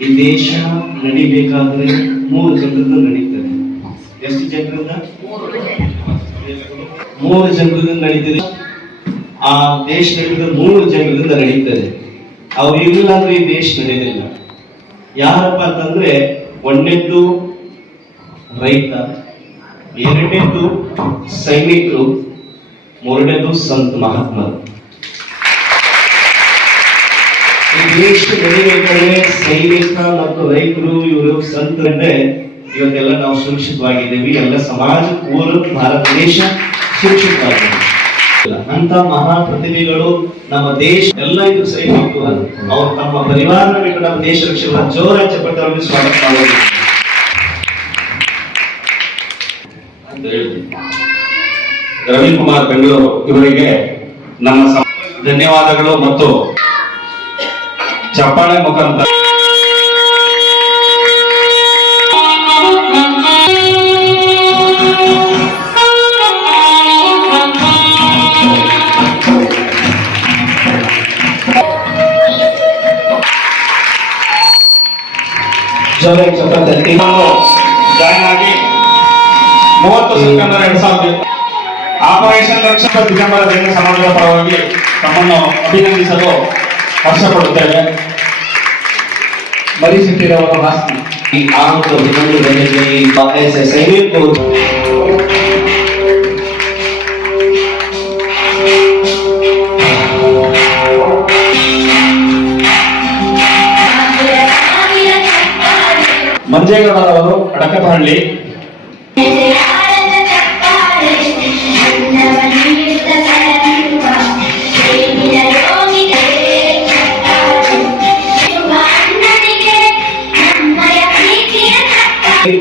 ಈ ದೇಶ ನಡಿಬೇಕಾದ್ರೆ ಮೂರು ಜನರಿಂದ ನಡೀತದೆ. ಎಷ್ಟು ಜನರಿಂದ ಮೂರು ಜನರಿಂದ ನಡೀತದೆ. ಆ ದೇಶ ನಡೀತದೆ ಮೂರು ಜನರಿಂದ ನಡೀತದೆ. ಅವ್ರು ಅಂದ್ರೆ ಈ ದೇಶ ನಡೆಯಲಿಲ್ಲ ಯಾರಪ್ಪ ಅಂತಂದ್ರೆ ಒಂದೆದ್ದು ರೈತ ಎರಡನೇದು ಸೈನಿಕರು, ಮೂರನೇದು ಸಂತ ಮಹಾತ್ಮರು. ದೇಶ ಬೆಳಿಬೇಕಾದ್ರೆ ಸೈನಿಕ ಮತ್ತು ರೈತರು ಇವರು ಸಂತರಂದ್ರೆ ಇವತ್ತೆಲ್ಲ ನಾವು ಸುರಕ್ಷಿತವಾಗಿದ್ದೀವಿ. ಎಲ್ಲ ಸಮಾಜ ಪೂರ್ವ ಭಾರತ ದೇಶ ಸುರಕ್ಷಿತವಾಗಿದೆ ಅಂತ ಮಹಾ ಪ್ರತಿಭೆಗಳು ನಮ್ಮ ದೇಶ ಎಲ್ಲ ಇದು ಸೈನಿಕರು ಅವ್ರು ತಮ್ಮ ಪರಿವಾರ ಬಿಟ್ಟು ನಮ್ಮ ದೇಶ ರಕ್ಷಣೆ ಜೋರ ಚಪಟ್ಟವರಿಗೆ ಸ್ವಾಗತ ಮಾಡೋದು ಅಂತ ರವಿಕುಮಾರ್ ಬೆಂಗಳೂರು ಇವರಿಗೆ ನಮ್ಮ ಧನ್ಯವಾದಗಳು ಮತ್ತು ಚಪ್ಪಾಳೆ ಮುಖಾಂತರ. ಚಪ್ಪಟ್ಟೆ ಜಾಯ್ನ್ ಆಗಿ ಮೂವತ್ತು ಸೆಪ್ಟೆಂಬರ್ ಎರಡ್ ಸಾವಿರದ ಆಪರೇಷನ್ ರಕ್ಷಕ ದಿಗಂಬರ ಜೈನ ಸಮಾಜದ ಪರವಾಗಿ ತಮ್ಮನ್ನು ಅಭಿನಂದಿಸಲು ಹರ್ಷಪಡುತ್ತೇವೆ ಮರಿಸಿಟ್ಟಿರವರ ಆಸ್ತಿ ಈ ಆಂಧ್ರ ವಿಧಾನದಲ್ಲಿ ಬಾಯಸ ಸೈನಿಕರು ಮಂಜೇಗೌಡರವರು ಅಡಕತಹಳ್ಳಿ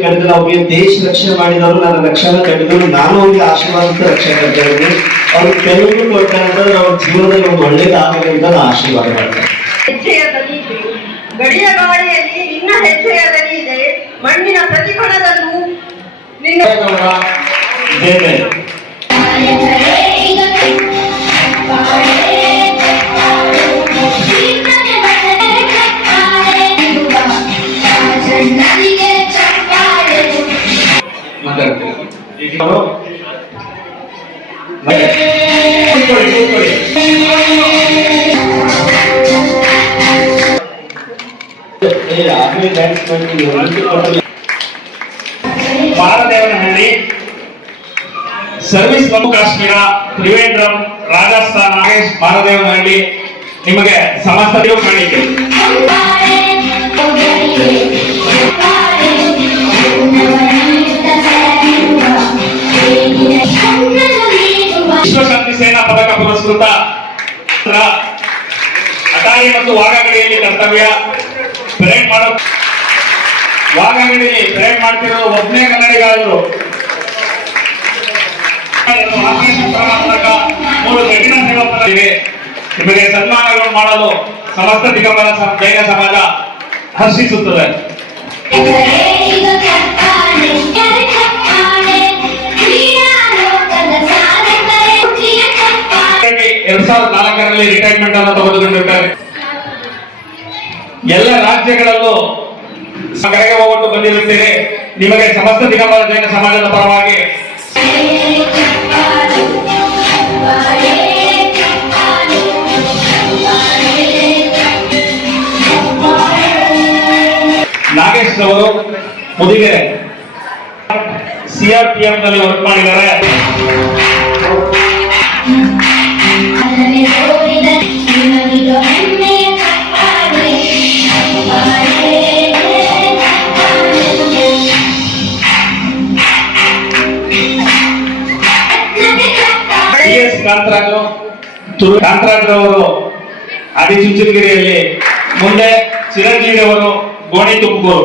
ಕಡಿದ್ರೆ ಅವ್ರಿಗೆ ದೇಶ ರಕ್ಷಣೆ ಮಾಡಿದವರು ನನ್ನ ರಕ್ಷಣೆ ಕಟ್ಟಿದವರು ನಾನು ಅವ್ರಿಗೆ ಆಶೀರ್ವಾದ ಅಂತ ರಕ್ಷಣೆ ಕಟ್ಟಿದ್ದೀನಿ ಅವ್ರಿಗೆ ಕೆಲವು ಕೊಟ್ಟಂತ ಅವ್ರ ಜೀವನದಲ್ಲಿ ಒಂದು ಒಳ್ಳೇದಾಗಲಿ ಅಂತ ನಾನು ಆಶೀರ್ವಾದ ಮಾಡ್ತೇನೆ. ಗಡಿಯ ಗಾಳಿಯಲ್ಲಿ ನಿನ್ನ ಹೆಜ್ಜೆಯದಲ್ಲಿ ಇದೆ. ಮಣ್ಣಿನ ಪ್ರತಿಫಲದಲ್ಲೂ ನಿನ್ನ ಮಾರದೇವನಹಳ್ಳಿ ಸರ್ವಿಸ್ ಜಮ್ಮು ಕಾಶ್ಮೀರ ತ್ರಿವೇಂದ್ರಂ ರಾಜಸ್ಥಾನ ನಾಗೇಶ್ ಮಾರದೇವನಹಳ್ಳಿ ನಿಮಗೆ ಸಮಸ್ತ ಕಾಣಿಕೆ. ಕರ್ತವ್ಯ. ಪರೇಡ್ ಮಾಡೋ ವಾಗಿ ಪರೇಡ್ ಮಾಡ್ತಿರೋ ಒಬ್ಬನೇ ಕನ್ನಡಿಗರು ಆಪರೇಷನ್ ಕರ್ನಾಟಕ ಮೂರು ನಿಮಗೆ ಸನ್ಮಾನಗಳು ಮಾಡಲು ಸಮಸ್ತ ದಿಗಂಬರ ಜೈನ ಸಮಾಜ ಹರ್ಷಿಸುತ್ತದೆ. ರಾಜ್ಯಗಳಲ್ಲೂ ಕರೆಗೆ ಹೋಗ್ಬಿಟ್ಟು ಬಂದಿರುತ್ತೇನೆ. ನಿಮಗೆ ಸಮಸ್ತ ದಿಗಂಬರ ಜೈನ ಸಮಾಜದ ಪರವಾಗಿ ನಾಗೇಶ್ ಅವರು ಮುದಿಗೆ ಸಿಆರ್ಪಿಎಫ್ನಲ್ಲಿ ವರ್ಕ್ ಮಾಡಿದ್ದಾರೆ. ಎಸ್ ಕಾಂತರಾಜು ತುರು ಕಾಂತರಾಜ್ ಅವರು ಅಡಿಚುಂಚನಗಿರಿಯಲ್ಲಿ ಮುಂದೆ ಚಿರಂಜೀವಿ ಅವರು ಗೋಣಿ ತುಪ್ಪೂರು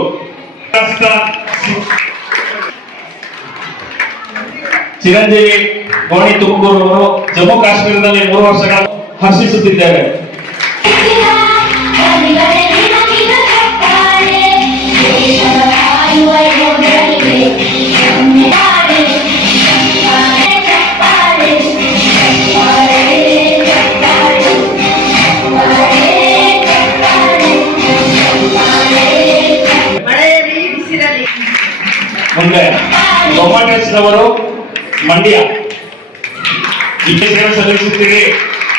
ಚಿರಂಜೀವಿ, ಗೋಣಿ ತುಪ್ಪೂರು ಅವರು ಜಮ್ಮು ಕಾಶ್ಮೀರದಲ್ಲಿ ಮೂರು ವರ್ಷಗಳ ಹರ್ಷಿಸುತ್ತಿದ್ದೇವೆ. ಮಂಡ್ಯ ಇಲ್ಲಿ ಸೇವೆ ಸಲ್ಲಿಸುತ್ತೀರಿ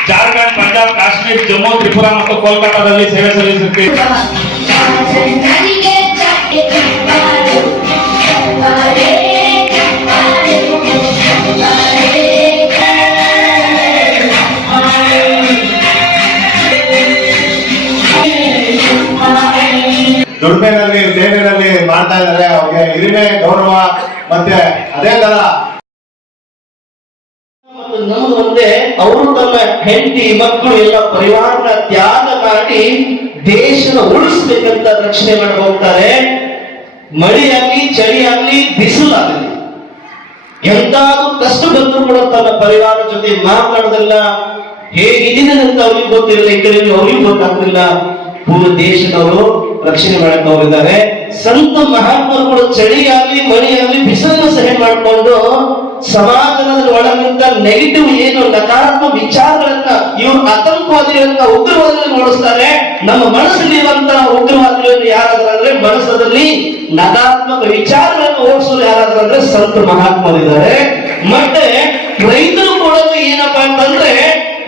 ಜಾರ್ಖಂಡ್ ಪಂಜಾಬ್ ಕಾಶ್ಮೀರ್ ಜಮ್ಮು ತ್ರಿಪುರಾ ಮತ್ತು ಕೋಲ್ಕತ್ತಾದಲ್ಲಿ ಸೇವೆ ಸಲ್ಲಿಸುತ್ತೀರಿ ನಮ್ದು ಮುಂದೆ ಅವರು ತಮ್ಮ ಹೆಂಡತಿ, ಮಕ್ಕಳು ಎಲ್ಲ ಪರಿವಾರನ ತ್ಯಾಗ ಮಾಡಿ ದೇಶನ ಉಳಿಸ್ಬೇಕಂತ ರಕ್ಷಣೆ ಹೋಗ್ತಾರೆ. ಮಳೆಯಾಗ್ಲಿ ಆಗ್ಲಿ ಚಳಿ ಆಗ್ಲಿ ಬಿಸಿಲಾಗಲಿ. ಎಂತಾದ್ರೂ ಕಷ್ಟ ಬಂದ್ರು ಕೂಡ ತನ್ನ ಪರಿವಾರ ಜೊತೆ ಮಾತಾಡೋದಿಲ್ಲ. ಹೇಗಿದ್ದೀನಿ ಅಂತ ಅವ್ರಿಗೆ ಗೊತ್ತಿರಲಿಲ್ಲ ಈ ಕಡೆ ಅವ್ರಿಗೆ ಗೊತ್ತಾಗ್ತಿಲ್ಲ. ಪೂರ್ವ ದೇಶದವರು ರಕ್ಷಣೆ ಮಾಡಕ್ ಹೋಗಿದ್ದಾರೆ ಸಂತ ಮಹಾತ್ಮರುಗಳು ಕೂಡ ಚಳಿ ಆಗ್ಲಿ ಮಳೆ ಆಗ್ಲಿ ಬಿಸಿಲನ್ನು ಸಹಿ ಮಾಡಿಕೊಂಡು ಸಮಾಜದಲ್ಲಿ ಒಳಗಿಂತ ನೆಗೆಟಿವ್ ಏನು ನಕಾರಾತ್ಮಕ ವಿಚಾರಗಳನ್ನ, ಇವರು ಆತಂಕವಾದಿಗಳನ್ನ ಉಗ್ರವಾದಿಗಳನ್ನು ಓಡಿಸ್ತಾರೆ ನಮ್ಮ ಮನಸ್ಸಲ್ಲಿ ಇರುವಂತಹ ಉಗ್ರವಾದಿಗಳನ್ನು ಯಾರಾದ್ರೂ ಅಂದ್ರೆ ಮನಸ್ಸದಲ್ಲಿ ನಕಾರಾತ್ಮಕ ವಿಚಾರಗಳನ್ನು ಓಡಿಸಲು ಯಾರಾದ್ರೂ ಅಂದ್ರೆ ಸಂತ ಮಹಾತ್ಮರಿದ್ದಾರೆ. ಮತ್ತೆ ರೈತರು ಕೂಡ ಏನಪ್ಪಾ ಅಂತಂದ್ರೆ,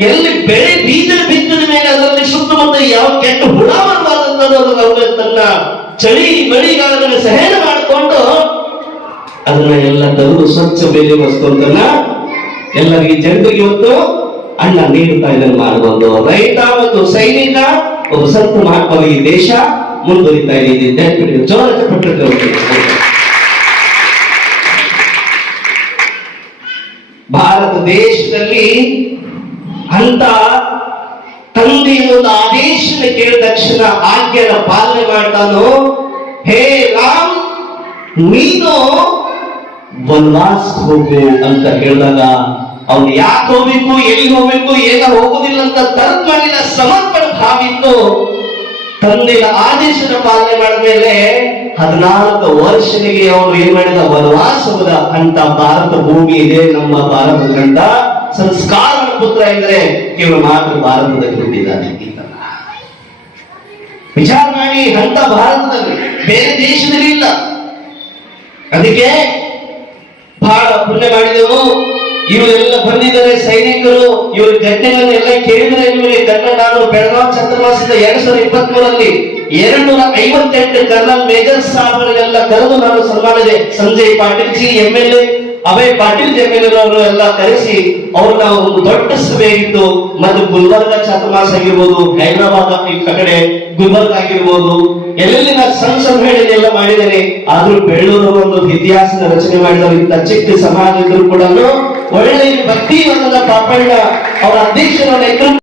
ಎಲ್ಲಿ ಬೆಳೆ ಬೀಜ ಬಿತ್ತದ ಮೇಲೆ ಅದರಲ್ಲಿ ಸುತ್ತಮುತ್ತ ಯಾವ ಕೆಟ್ಟ ಹುಳ ಬರಬಾರದಂತ ಅವರು ತನ್ನ ಚಳಿ ಮಳಿಗಾಲಗಳನ್ನು ಸಹನ ಮಾಡಿಕೊಂಡು ಅದನ್ನ ಎಲ್ಲ ತೆಗೆದು ಸ್ವಚ್ಛ ಬೇರೆ ವಸ್ತು ಅಂತಲ್ಲ ಎಲ್ಲರಿಗೆ ಜನರಿಗೆ ಇವತ್ತು ಅಣ್ಣ ನೀಡುತ್ತಾ ಇದನ್ನು ಮಾಡಬಹುದು ರೈತ ಮತ್ತು ಸೈನಿಕ ಒಬ್ಬ ಸಂತ ಮಹಾತ್ಮ ಈ ದೇಶ ಮುಂದುವರಿತಾ ಇದೆ. ನೆನಪಿಡಿ ಜೋರ ಭಾರತ ದೇಶದಲ್ಲಿ ಅಂತ ತಕ್ಷಣ ಆಜ್ಞೆನ ಪಾಲನೆ ಮಾಡ್ತಾನೋ? ಹೇ ರಾಮ್, ನೀನು ವನವಾಸ ಹೋಗು ಅಂತ ಹೇಳಿದಾಗ ಅವ್ನು ಯಾಕೆ ಹೋಗ್ಬೇಕು ಎಲ್ಲಿ ಹೋಗ್ಬೇಕು ಏನ ಹೋಗುದಿಲ್ಲ ಅಂತ ಮಾಡಿದ ಸಮರ್ಪಣ ಭಾವಿತ್ತು. ತಂದೆಯ ಆದೇಶದ ಪಾಲನೆ ಮಾಡಿದ್ಮೇಲೆ ಹದಿನಾಲ್ಕು ವರ್ಷಗಳಿಗೆ ಅವನು ಏನ್ ಮಾಡಿದ? ವನವಾಸ ಹೋದ ಅಂತ ಭಾರತ ಭೂಮಿ ಇದೆ ನಮ್ಮ ಭಾರತ ಗಂಡ ಸಂಸ್ಕಾರ ಪುತ್ರ ಇದ್ರೆ ಕೇವಲ ಮಾತ್ರ ಭಾರತದಲ್ಲಿ ಹುಟ್ಟಿದ್ದಾನೆ. ವಿಚಾರ ಮಾಡಿ ಅಂತ ಭಾರತದಲ್ಲಿ. ಬೇರೆ ದೇಶದಲ್ಲಿ ಇಲ್ಲ. ಅದಕ್ಕೆ ಬಹಳ ಪುಣ್ಯ ಮಾಡಿದೆವು. ಇವರೆಲ್ಲ ಬಂದಿದ್ದಾರೆ, ಸೈನಿಕರು. ಇವರ ಘಟನೆಗಳನ್ನೆಲ್ಲ ಕೇಳಿದರೆ ಇವರಿಗೆ ಕರ್ನಾಟಕ ನಾನು ಬೆಳಗಾವಿ ಚಂದ್ರಮಾಸದ ಎರಡ್ ಸಾವಿರದ ಇಪ್ಪತ್ತ್ ಮೂರಲ್ಲಿ ಐವತ್ತೆಂಟು ಕರ್ನಲ್ ಮೇಜರ್ ಸಾಹೇಬರಿಗೆಲ್ಲ ಕರೆದು ನಾನು ಸನ್ಮಾನಿದೆ. Sanjay Patil ji, M L A. Abhay Patil ಜಮೀನರವರು ಎಲ್ಲ ಕರೆಸಿ ಅವ್ರನ್ನ ಒಂದು ದೊಡ್ಡ ಸಭೆ ಇತ್ತು ಮತ್ತೆ ಗುಲ್ಬರ್ಗ ಚಾತುರ್ಮಾಸ ಆಗಿರ್ಬೋದು, ಹೈದರಾಬಾದ್ ಕಡೆ ಗುಲ್ಬರ್ಗ ಆಗಿರ್ಬೋದು ಎಲ್ಲೆಲ್ಲಿ ನಾನು ಸಣ್ಣ ಸಣ್ಣ ಹೇಳಿದೆಲ್ಲ ಮಾಡಿದ್ದೇನೆ ಆದ್ರೂ ಬೆಳ್ಳೂರು ಒಂದು ಇತಿಹಾಸದ ರಚನೆ ಮಾಡಿದವರು ಇಂಥ ಚಿಕ್ಕ ಸಮಾಜ ಇದ್ರು ಕೂಡ ಒಳ್ಳೆಯ ಭಕ್ತಿ ಒಂದನ್ನ ಕಾಪಾಡಿದ ಅವರ ಅಧ್ಯಕ್ಷರ ನೇತೃತ್ವ